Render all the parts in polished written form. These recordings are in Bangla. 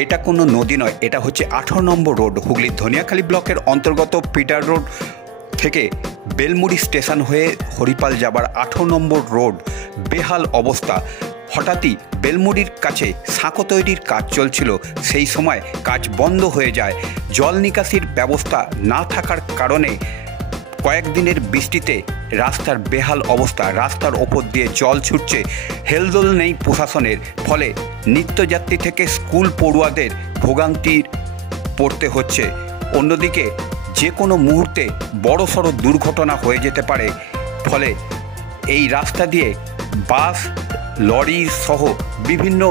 এটা কোনো নদী নয়, এটা হচ্ছে 18 নম্বর রোড, হুগলির ধনিয়াখালী ব্লকের অন্তর্গত পিটার রোড থেকে বেলমুড়ি স্টেশন হয়ে হরিপাল যাবার 18 নম্বর রোড বেহাল অবস্থা। হঠাৎই বেলমুড়ির কাছে সাঁকো তৈরির কাজ চলছিল, সেই সময় কাজ বন্ধ হয়ে যায়। জল নিকাশির ব্যবস্থা না থাকার কারণে কয়েকদিনের বৃষ্টিতে রাস্তার বেহাল অবস্থা, রাস্তার ওপর দিয়ে জল ছুটছে, হেলদোল নেই প্রশাসনের, ফলে নিত্যযাত্রী থেকে স্কুল পড়ুয়াদের ভোগান্তির পড়তে হচ্ছে। অন্যদিকে যে কোনো মুহূর্তে বড়সড় দুর্ঘটনা হয়ে যেতে পারে, ফলে এই রাস্তা দিয়ে বাস, লরি সহ বিভিন্ন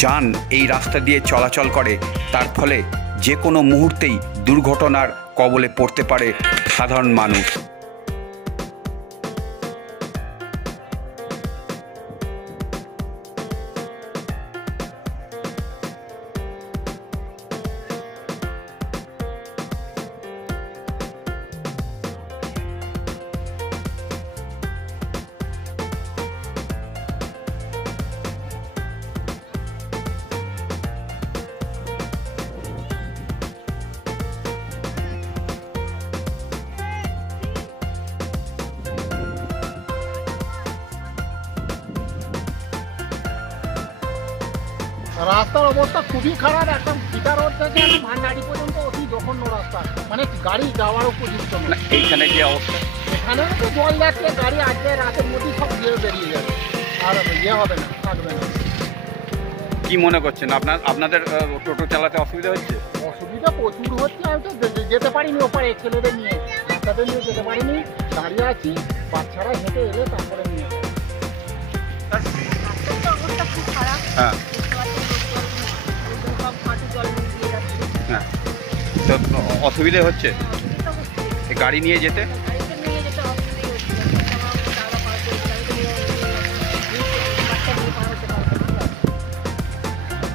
যান এই রাস্তা দিয়ে চলাচল করে, তার ফলে যে কোনো মুহূর্তেই দুর্ঘটনার কবলে পড়তে পারে সাধারণ মানুষ। রাস্তার অবস্থা খুবই খারাপ, একদম পিটার রোড থেকে ভান্ডারি পর্যন্ত অতি জঘন্য রাস্তা, মানে গাড়ি যাওয়ার উপযুক্ত না। এইখানে যে অবস্থা, এখানে তো জল যাচ্ছে, গাড়ি আজকে রাতের মধ্যেই সব গিয়ে বেরিয়ে যাবে, আর হবে না, থাকবে না। কি মনে করছেন আপনাদের টোটো চালাতে অসুবিধা হচ্ছে? অসুবিধা প্রচুর হচ্ছে, আমি তো যেতে পারিনি ওপারে, ছেলেদের নিয়ে বাচ্চাদের নিয়ে যেতে পারিনি, দাঁড়িয়ে আছি, বাচ্চারা হেঁটে এলে তারপরে নিয়ে অবস্থা খুব খারাপ। হ্যাঁ হ্যাঁ, তো অসুবিধে হচ্ছে গাড়ি নিয়ে যেতে।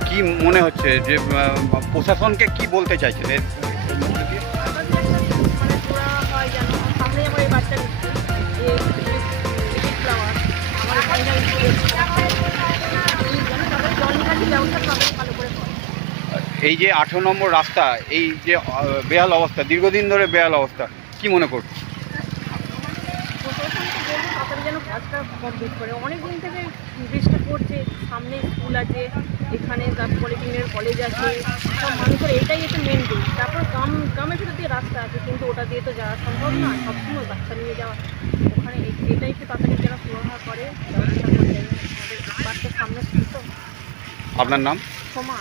কি মনে হচ্ছে যে প্রশাসনকে কি বলতে চাইছেন এর মধ্যে দিয়ে? এই যে 18 নম্বর রাস্তা, এই যে বেহাল অবস্থা, দীর্ঘদিন ধরে বেহাল অবস্থা, কি মনে করছে? অনেকদিন থেকে বৃষ্টি পড়ছে, সামনে স্কুল আছে, এখানে তারপরে কলেজ আছে, সব মানুষের এটাই একটা মেন রুট। তারপর গ্রামের ভিতর দিয়ে রাস্তা আছে, কিন্তু ওটা দিয়ে তো যাওয়া সম্ভব না, সবসময় বাচ্চা নিয়ে যাওয়া। ওখানে এটাই একটু তাড়াতাড়ি যারা সুরাহা করে ব্যবস্থা করে দেবে, আমাদের বাচ্চার সামনে স্কুল তো। আপনার নাম? সোমা।